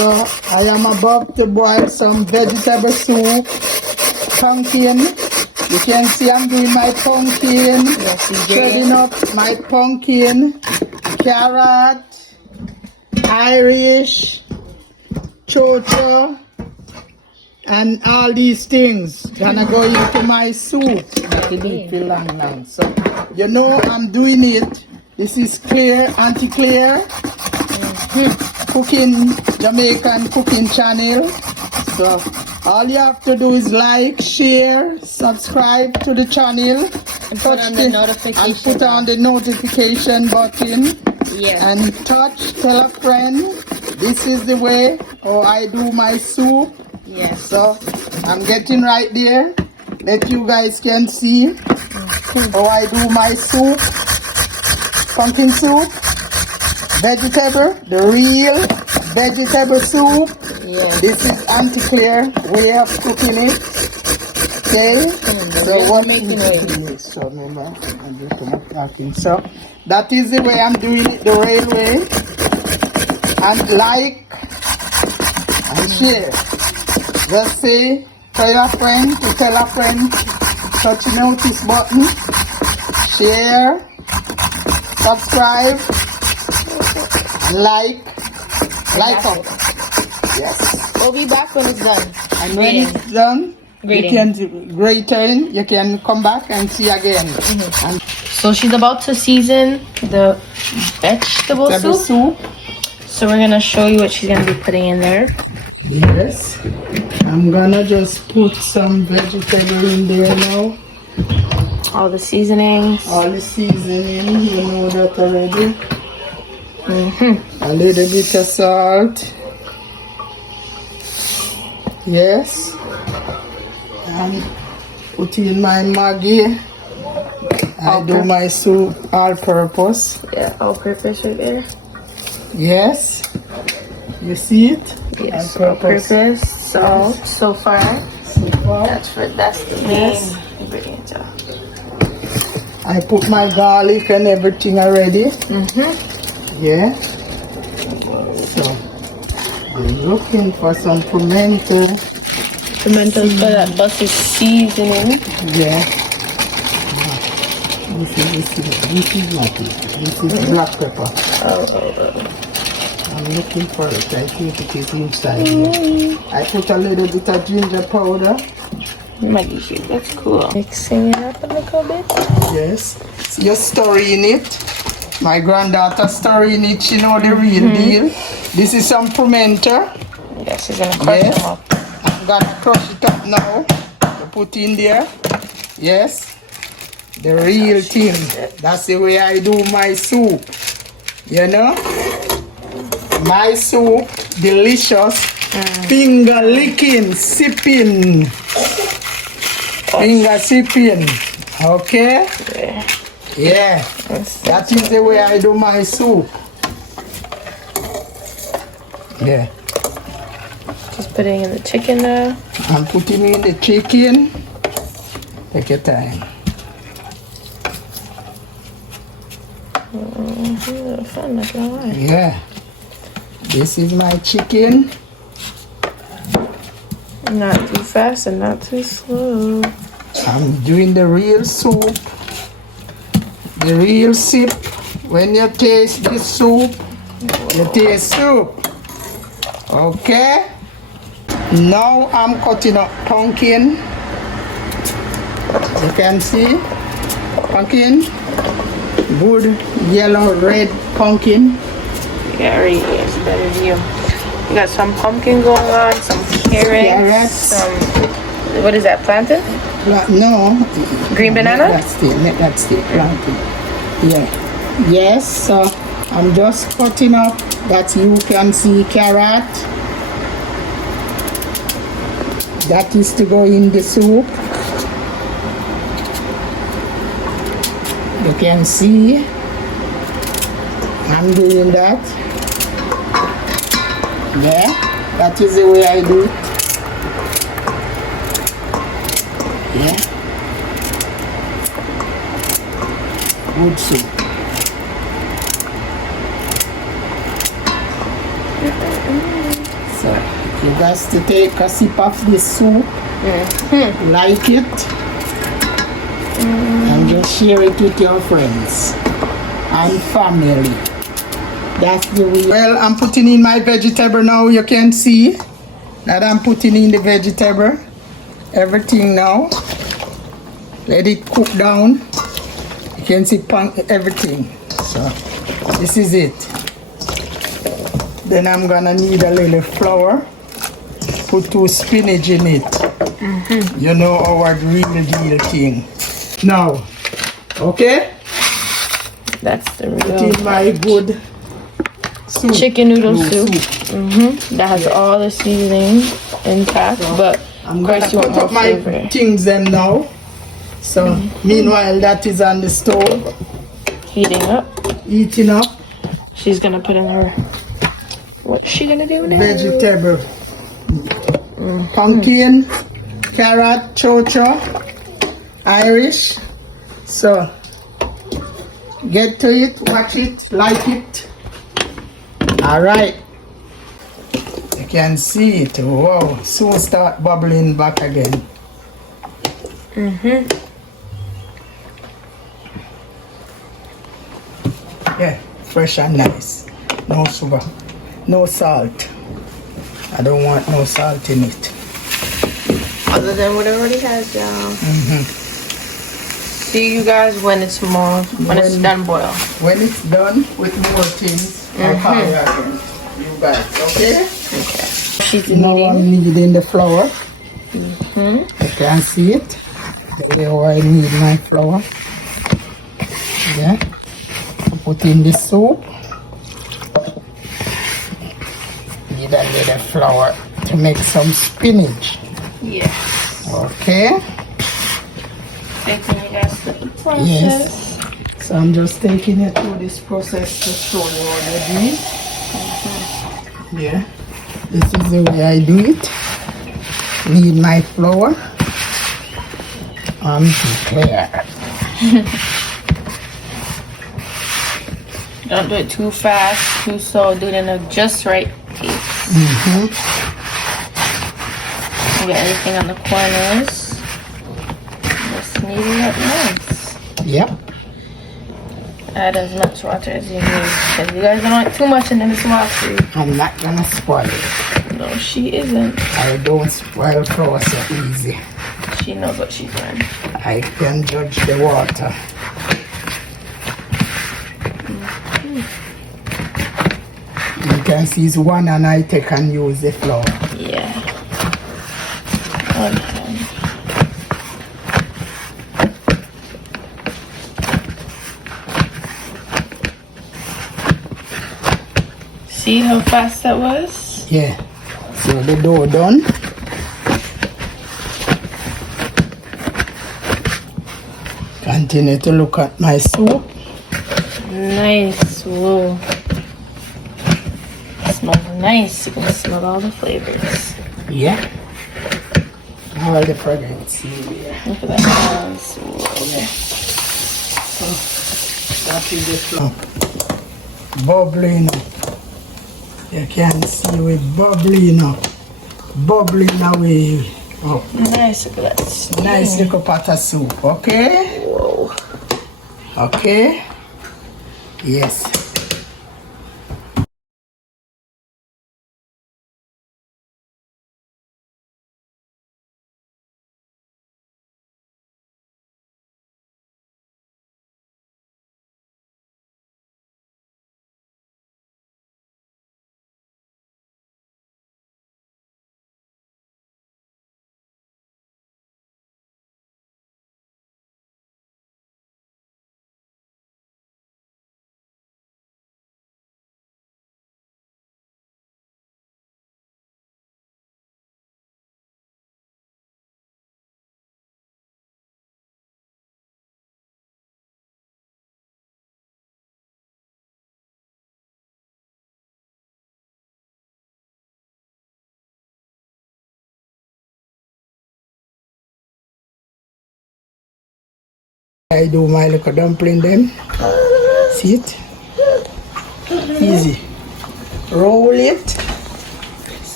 So I am about to boil some vegetable soup, pumpkin. You can see I'm doing my pumpkin, shredding up my pumpkin, carrot, Irish, chocho, and all these things gonna go into my soup. That will be too long now. So you know I'm doing it. This is Clair, Aunty Clair, cooking, Jamaican cooking channel. So all you have to do is like, share, subscribe to the channel, and put on the notification button. Yes. And tell a friend. This is the way how I do my soup. Yes. So I'm getting right there. Let you guys can see how I do my soup. Pumpkin soup. Vegetable. The real vegetable soup. Yes. This is Aunty Clair way of cooking it. Okay. So what making it? So remember, I'm just talking. So that is the way I'm doing it, the real way. And like and share. Just say, tell a friend to tell a friend. Touch the notice button. Share. Subscribe. Like up. Yes. We'll be back when it's done. And when it's done, you can come back and see again. And so she's about to season the vegetable soup. So we're gonna show you what she's gonna be putting in there. Yes. I'm gonna just put some vegetable in there now. All the seasonings. All the seasoning, you know that already. A little bit of salt. Yes. And put in my Maggi. I do my soup all purpose. Yeah, all purpose right there. Yes. You see it? Yes, all purpose. Salt so far. That's the main ingredient. I put my garlic and everything already. Yeah. So I'm looking for some pimento. Pimentos for that busted seasoning. Yeah. This is not it. This is black pepper. I'm looking for it. I think it is inside here. I put a little bit of ginger powder. Maggie, that's cool. Mixing it up a little bit. Yes. You're stirring it. My granddaughter stirring it. She know the real deal. This is some pimento. Yes, she's gonna crush them up. I'm gonna crush it up now to put in there. Yes. The real thing. That's the way I do my soup. You know? My soup, delicious. Finger licking, sipping. Finger sipping. Okay? Yeah. That is the way I do my soup. Yeah. Just putting in the chicken now. I'm putting in the chicken. Take your time. Fun, not gonna lie. Yeah. This is my chicken. Not too fast and not too slow. I'm doing the real soup. The real sip. When you taste this soup, you taste soup. Okay? Now I'm cutting up pumpkin. You can see pumpkin. Good yellow, red pumpkin. Very yes, better view. You got some pumpkin going on, some carrots. Some, what is that, plantain? No. Green banana? That's the plantain. Yeah. Yes, so I'm just cutting up that you can see carrot. That is to go in the soup. You can see I'm doing that. Yeah, that is the way I do it. Yeah. Good soup. You got to take a sip of this soup, like it, and just share it with your friends and family. That's the way. Well, I'm putting in my vegetable now. You can see that I'm putting in the vegetable. Everything now. Let it cook down. You can see everything. So this is it. Then I'm gonna need a little flour. Put 2 spinach in it. You know our real deal thing. Now, okay? That's the real. Put in my good soup. Chicken noodle soup. That has all the seasoning intact, but I'm of gonna course you want put more up my flavor. things them now. So meanwhile that is on the stove, Heating up. heating up. She's gonna put in her. What's she gonna do now? Vegetable. Pumpkin, carrot, chocho, Irish. So get to it, watch it, like it. Alright. You can see it. Wow. Soon start bubbling back again. Yeah, fresh and nice. No sugar. No salt. I don't want no salt in it. Other than what it already has, y'all. See you guys when it's more, when it's done boil. When it's done with more things, I'll call you again. You guys, okay? Okay. She's Now I'm kneading the flour. You can see it. There where I need my flour. Yeah. Put in the soup. Need a little flour to make some spinach. Yes. Okay. Taking you guys through the process. Yes. So I'm just taking you through this process to show you what I do. Yeah. This is the way I do it. Need my flour. Clair. Don't do it too fast, too slow. Do it in a just right pace. Get everything on the corners. Just knead it up nice. Yep. Add as much water as you need. Because you guys don't want too much and then it's watery. I'm not gonna spoil it. No, she isn't. I don't spoil flour so easy. She knows what she's doing. I can judge the water. You can see it's one and I take and use the flour. Yeah. Okay. See how fast that was? Yeah. So the dough done. Continue to look at my soup. Nice. Whoa. Smells nice. You can smell all the flavors. Yeah. All the fragrance. Yeah. Look at that. Nice. Yeah. So that is the flour. Bubbling up. You can see it bubbling up. Bubbling away. Oh. Nice. Look at that. Nice little pot of soup, okay? Whoa. Okay? Yes. I do my little dumpling then. See it? Easy. Roll it.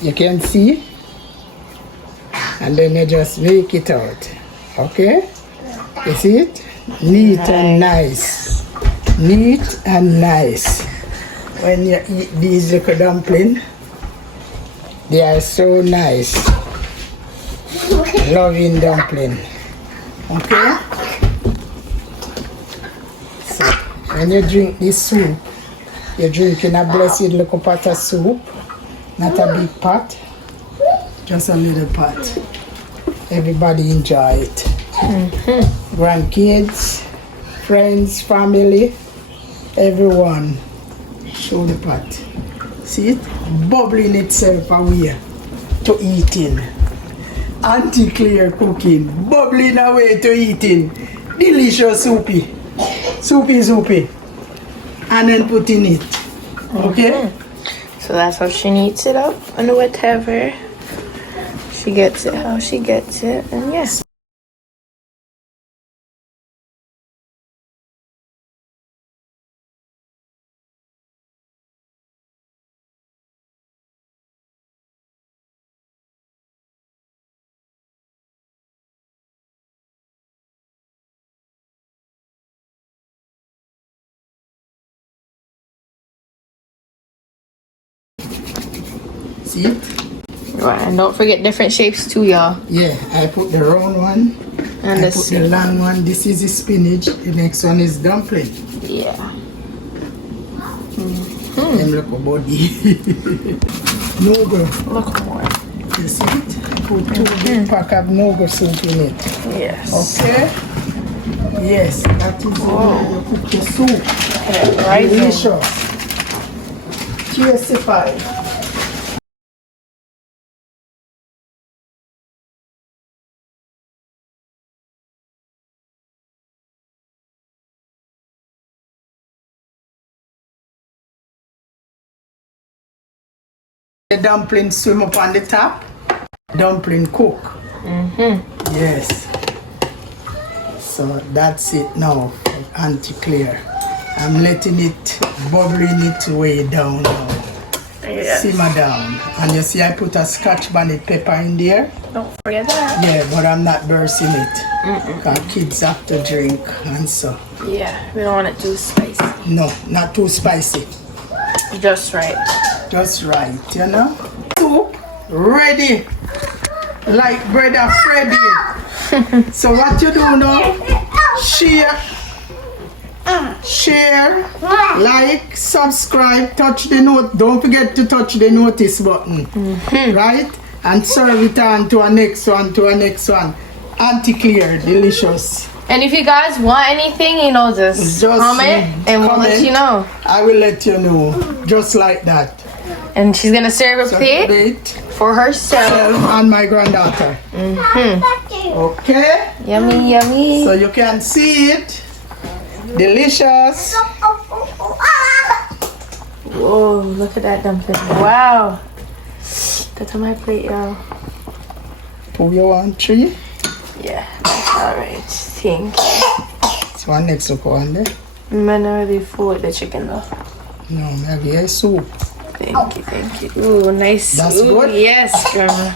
You can see. and then you just make it out. Okay? You see it? Neat and nice. Neat and nice. When you eat these little dumplings, they are so nice. Loving dumpling. Okay? So, when you drink this soup, you're drinking a blessed little pot of soup. Not a big pot, just a little pot. Everybody enjoy it. Grandkids, friends, family, everyone. Show the pot. See it? Bubbling itself away to eating. Aunty Clair cooking, bubbling away to eating. Delicious soupy. Soupy. And then putting it. Okay? So that's how she needs it up and whatever. She gets it how she gets it, and yes. See it? Right, and don't forget different shapes too, y'all. Yeah, I put the round one. And I put the long one. This is the spinach. The next one is dumpling. Yeah. Them look a body. Nogo. Look more. You see it? Put 2 big pack of nogo soup in it. Yes. Okay? Yes, that is how you cook your soup. Right. Delicious. Juicy. The dumpling swim up on the top. Dumpling cook. Yes. So that's it now, Aunty Clair. I'm letting it, bubbling it way down now. Yes. Simmer down. And you see I put a scotch bonnet pepper in there. Don't forget that. Yeah, but I'm not bursting it. Because kids have to drink and so. Yeah, we don't want it too spicy. No, not too spicy. Just right. Just right, you know? Soup ready. Like Brother Freddy. So what you do now? Share, like, subscribe, touch the note. Don't forget to touch the notice button. Right? And serve it on to our next one, Aunty Clair, delicious. And if you guys want anything, just comment and we'll let you know. I will let you know. Just like that. And she's gonna serve a plate for herself and my granddaughter. Okay? Yummy, yummy. So you can see it. Delicious. Whoa, look at that dumpling. Wow. That's on my plate, y'all. Who you want? 3? Yeah. Alright. Thank you. So one next look on there. I'm not really full with the chicken though. No, maybe a soup. Thank you. Ooh, nice. That's good? Yes, grandma.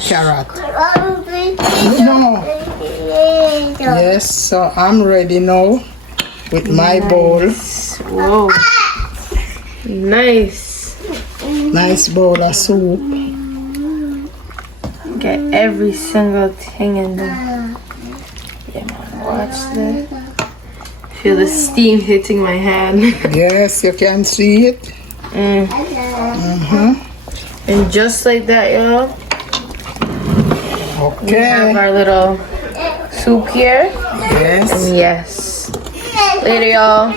Carrot. No. Yes, so I'm ready now with my bowl. Whoa. Nice. Nice bowl of soup. Get every single thing in there. Yeah, man, watch that. Feel the steam hitting my hand. Yes, you can see it. And just like that, y'all. Okay. We have our little soup here. Yes. Yes. Later, y'all.